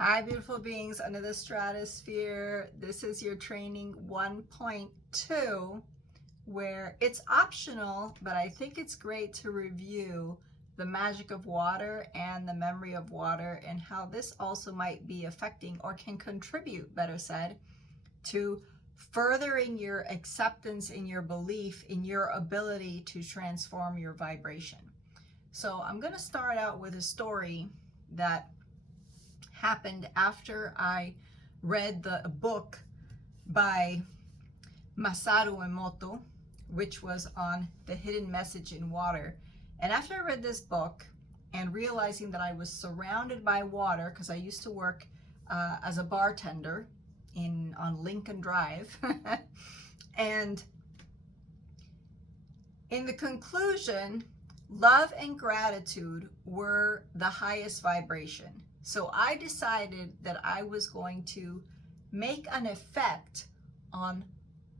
Hi, beautiful beings under the stratosphere. This is your training 1.2, where it's optional, but I think it's great to review the magic of water and the memory of water and how this also might be affecting or can contribute, better said, to furthering your acceptance in your belief in your ability to transform your vibration. So I'm going to start out with a story that happened after I read the book by Masaru Emoto, which was on the hidden message in water. And after I read this book and realizing that I was surrounded by water, because I used to work as a bartender on Lincoln Drive, and in the conclusion, love and gratitude were the highest vibration. So I decided that I was going to make an effect on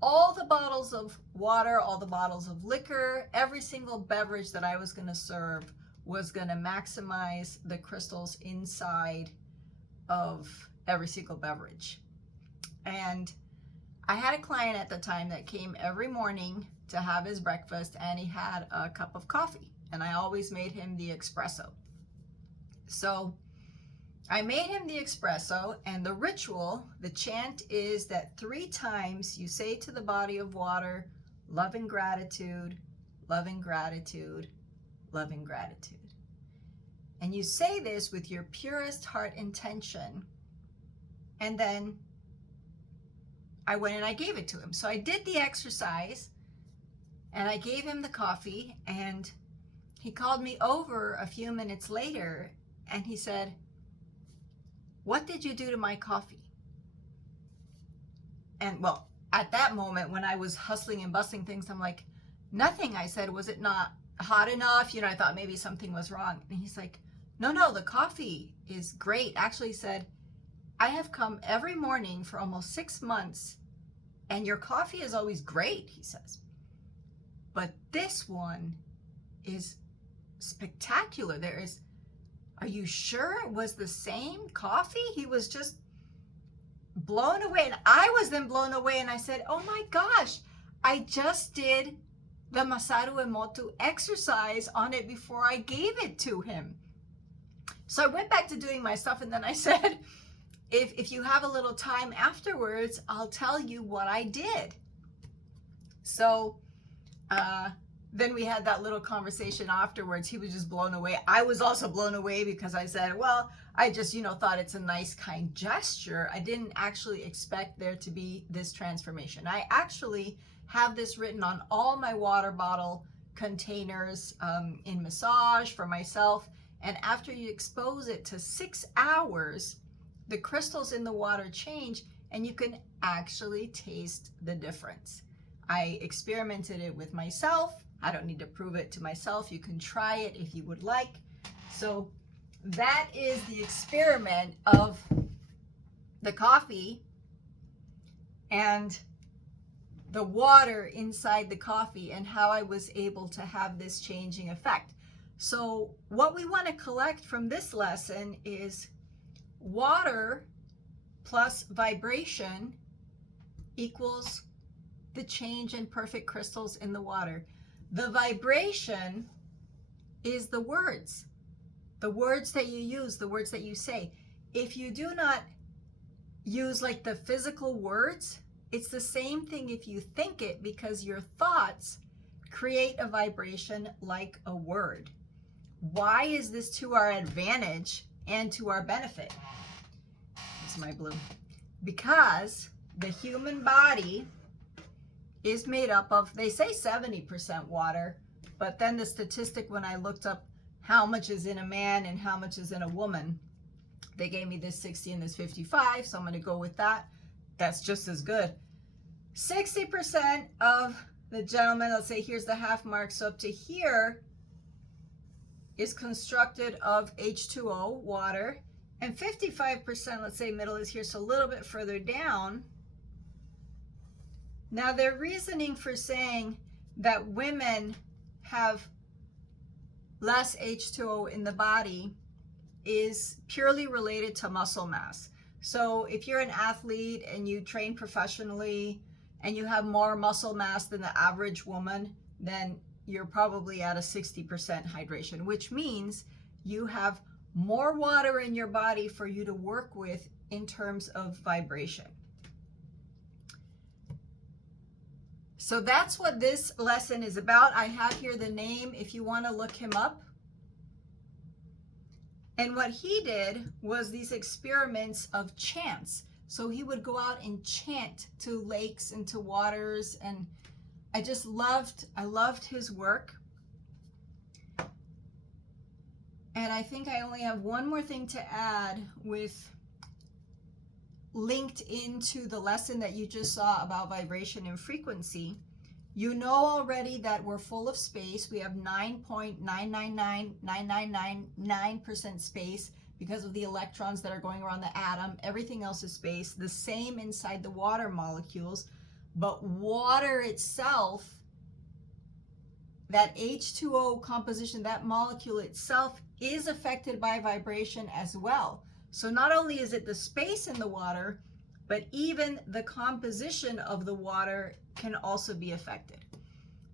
all the bottles of water, all the bottles of liquor, every single beverage that I was going to serve was going to maximize the crystals inside of every single beverage. And I had a client at the time that came every morning to have his breakfast, and he had a cup of coffee, and I always made him the espresso. So I made him the espresso, and the ritual, the chant is that 3 times you say to the body of water, love and gratitude, love and gratitude, love and gratitude. And you say this with your purest heart intention. And then I went and I gave it to him. So I did the exercise and I gave him the coffee, and he called me over a few minutes later and he said, "What did you do to my coffee?" And well, at that moment when I was hustling and bustling things, I'm like, "Nothing." I said, "Was it not hot enough?" I thought maybe something was wrong. And he's like, No, the coffee is great." Actually, he said, "I have come every morning for almost 6 months and your coffee is always great," he says. "But this one is spectacular. Are you sure it was the same coffee?" He was just blown away. And I was then blown away. And I said, "Oh my gosh, I just did the Masaru Emoto exercise on it before I gave it to him." So I went back to doing my stuff. And then I said, if you have a little time afterwards, I'll tell you what I did. So then we had that little conversation afterwards. He was just blown away. I was also blown away because I said, well, I just, thought it's a nice, kind gesture. I didn't actually expect there to be this transformation. I actually have this written on all my water bottle containers in massage for myself. And after you expose it to 6 hours, the crystals in the water change and you can actually taste the difference. I experimented it with myself. I don't need to prove it to myself. You can try it if you would like. So that is the experiment of the coffee and the water inside the coffee and how I was able to have this changing effect. So what we want to collect from this lesson is water plus vibration equals the change in perfect crystals in the water. The vibration is the words that you use, the words that you say. If you do not use like the physical words, it's the same thing if you think it, because your thoughts create a vibration like a word. Why is this to our advantage and to our benefit? This is my blue. Because the human body is made up of, they say 70% water, but then the statistic when I looked up how much is in a man and how much is in a woman, they gave me this 60 and this 55, so I'm going to go with that. That's just as good. 60% of the gentleman, let's say here's the half mark, so up to here is constructed of H2O, water, and 55%, let's say middle is here, so a little bit further down. Now their reasoning for saying that women have less H2O in the body is purely related to muscle mass. So if you're an athlete and you train professionally and you have more muscle mass than the average woman, then you're probably at a 60% hydration, which means you have more water in your body for you to work with in terms of vibration. So that's what this lesson is about. I have here the name if you want to look him up. And what he did was these experiments of chants. So he would go out and chant to lakes and to waters, and I loved his work. And I think I only have one more thing to add with linked into the lesson that you just saw about vibration and frequency. You know already that we're full of space. We have 9.999999% space because of the electrons that are going around the atom. Everything else is space. The same inside the water molecules. But water itself, that H2O composition, that molecule itself is affected by vibration as well. So not only is it the space in the water, but even the composition of the water can also be affected.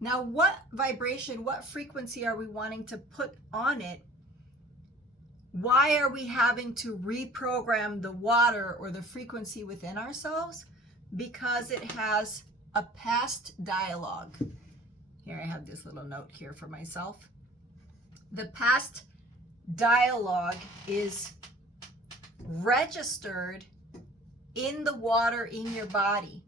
Now, what vibration, what frequency are we wanting to put on it? Why are we having to reprogram the water or the frequency within ourselves? Because it has a past dialogue. Here I have this little note here for myself. The past dialogue is registered in the water in your body.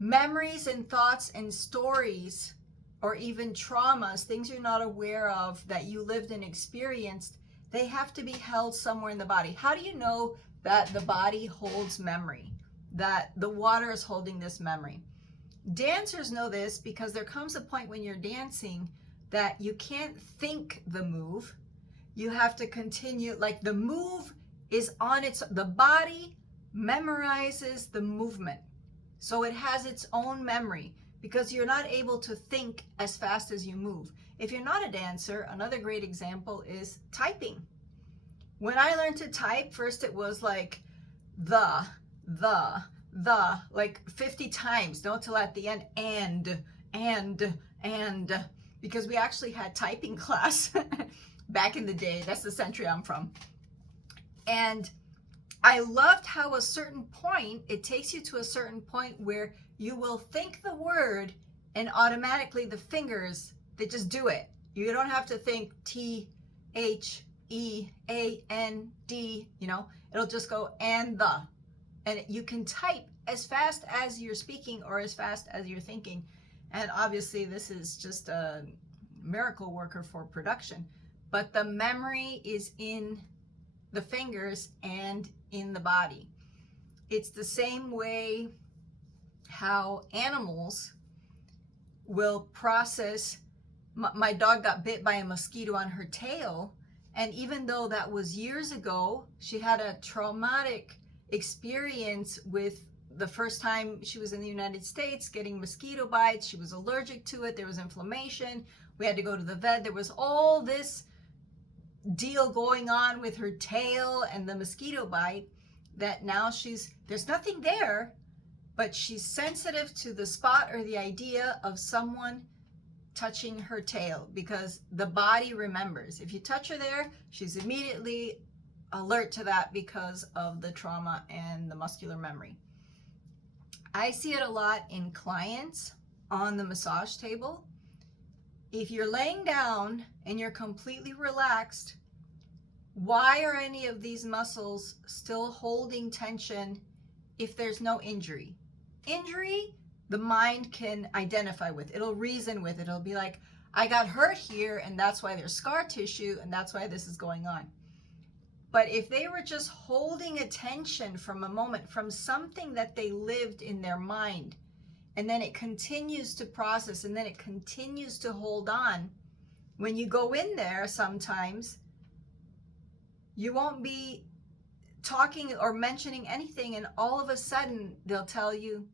Memories and thoughts and stories, or even traumas, things you're not aware of that you lived and experienced, they have to be held somewhere in the body. How do you know that the body holds memory, that the water is holding this memory? Dancers know this because there comes a point when you're dancing that you can't think the move. You have to continue, like the move is on its, the body memorizes the movement. So it has its own memory because you're not able to think as fast as you move. If you're not a dancer, another great example is typing. When I learned to type, first it was like the, like 50 times, no, till at the end, and, because we actually had typing class back in the day. That's the century I'm from. And I loved how a certain point, it takes you to a certain point where you will think the word and automatically the fingers, they just do it. You don't have to think T-H-E-A-N-D, you know, it'll just go and the. And you can type as fast as you're speaking or as fast as you're thinking. And obviously this is just a miracle worker for production. But the memory is in the fingers and in the body. It's the same way how animals will process. My dog got bit by a mosquito on her tail, and even though that was years ago, she had a traumatic experience with the first time she was in the United States getting mosquito bites. She was allergic to it. There was inflammation. We had to go to the vet. There was all this deal going on with her tail and the mosquito bite that now there's nothing there, but she's sensitive to the spot or the idea of someone touching her tail because the body remembers. If you touch her there, she's immediately alert to that because of the trauma and the muscular memory. I see it a lot in clients on the massage table. If you're laying down and you're completely relaxed, why are any of these muscles still holding tension if there's no injury? Injury, the mind can identify with. It'll reason with it. It'll be like, I got hurt here and that's why there's scar tissue and that's why this is going on. But if they were just holding attention from a moment, from something that they lived in their mind, and then it continues to process and then it continues to hold on, when you go in there sometimes, you won't be talking or mentioning anything, and all of a sudden they'll tell you,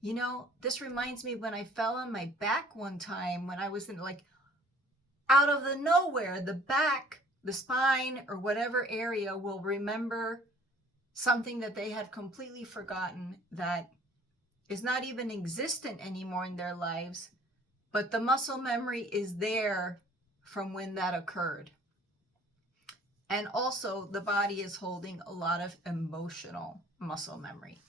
you know, this reminds me when I fell on my back one time when I was in, like, out of the nowhere, the back the spine or whatever area will remember something that they had completely forgotten, that is not even existent anymore in their lives, but the muscle memory is there from when that occurred. And also the body is holding a lot of emotional muscle memory.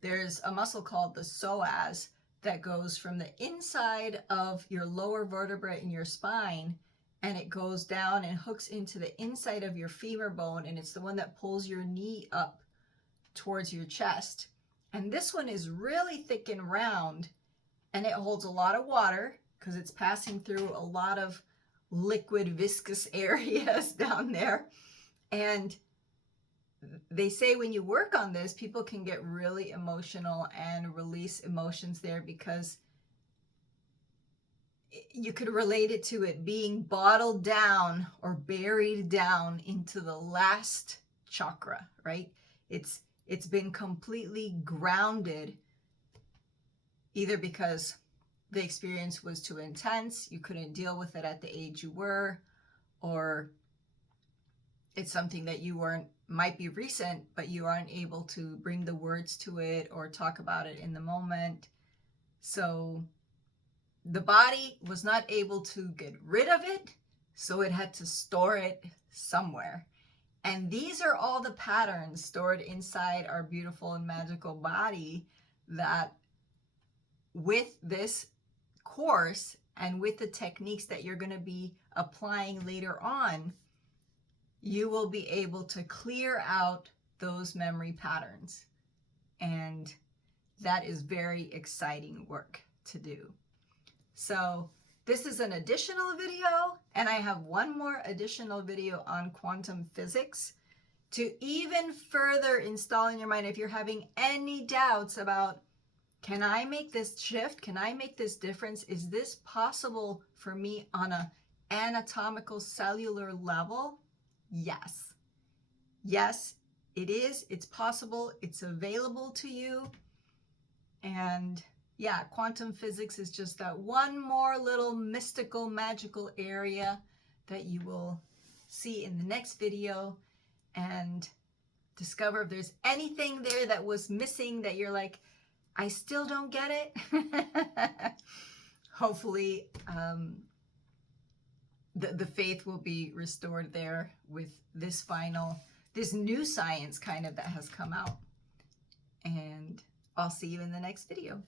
There's a muscle called the psoas that goes from the inside of your lower vertebra in your spine, and it goes down and hooks into the inside of your femur bone, and it's the one that pulls your knee up towards your chest. And this one is really thick and round, and it holds a lot of water because it's passing through a lot of liquid viscous areas down there. And they say when you work on this, people can get really emotional and release emotions there, because you could relate it to it being bottled down or buried down into the last chakra, right? It's been completely grounded, either because the experience was too intense, you couldn't deal with it at the age you were, or it's something that you might be recent, but you aren't able to bring the words to it or talk about it in the moment. So the body was not able to get rid of it, so it had to store it somewhere. And these are all the patterns stored inside our beautiful and magical body that, with this course and with the techniques that you're going to be applying later on, you will be able to clear out those memory patterns. And that is very exciting work to do. So this is an additional video, and I have one more additional video on quantum physics to even further install in your mind. If you're having any doubts about, can I make this shift? Can I make this difference? Is this possible for me on an anatomical cellular level? Yes. Yes, it is. It's possible. It's available to you. And yeah, quantum physics is just that one more little mystical, magical area that you will see in the next video, and discover if there's anything there that was missing that you're like, I still don't get it. Hopefully, the faith will be restored there with this new science kind of that has come out. And I'll see you in the next video.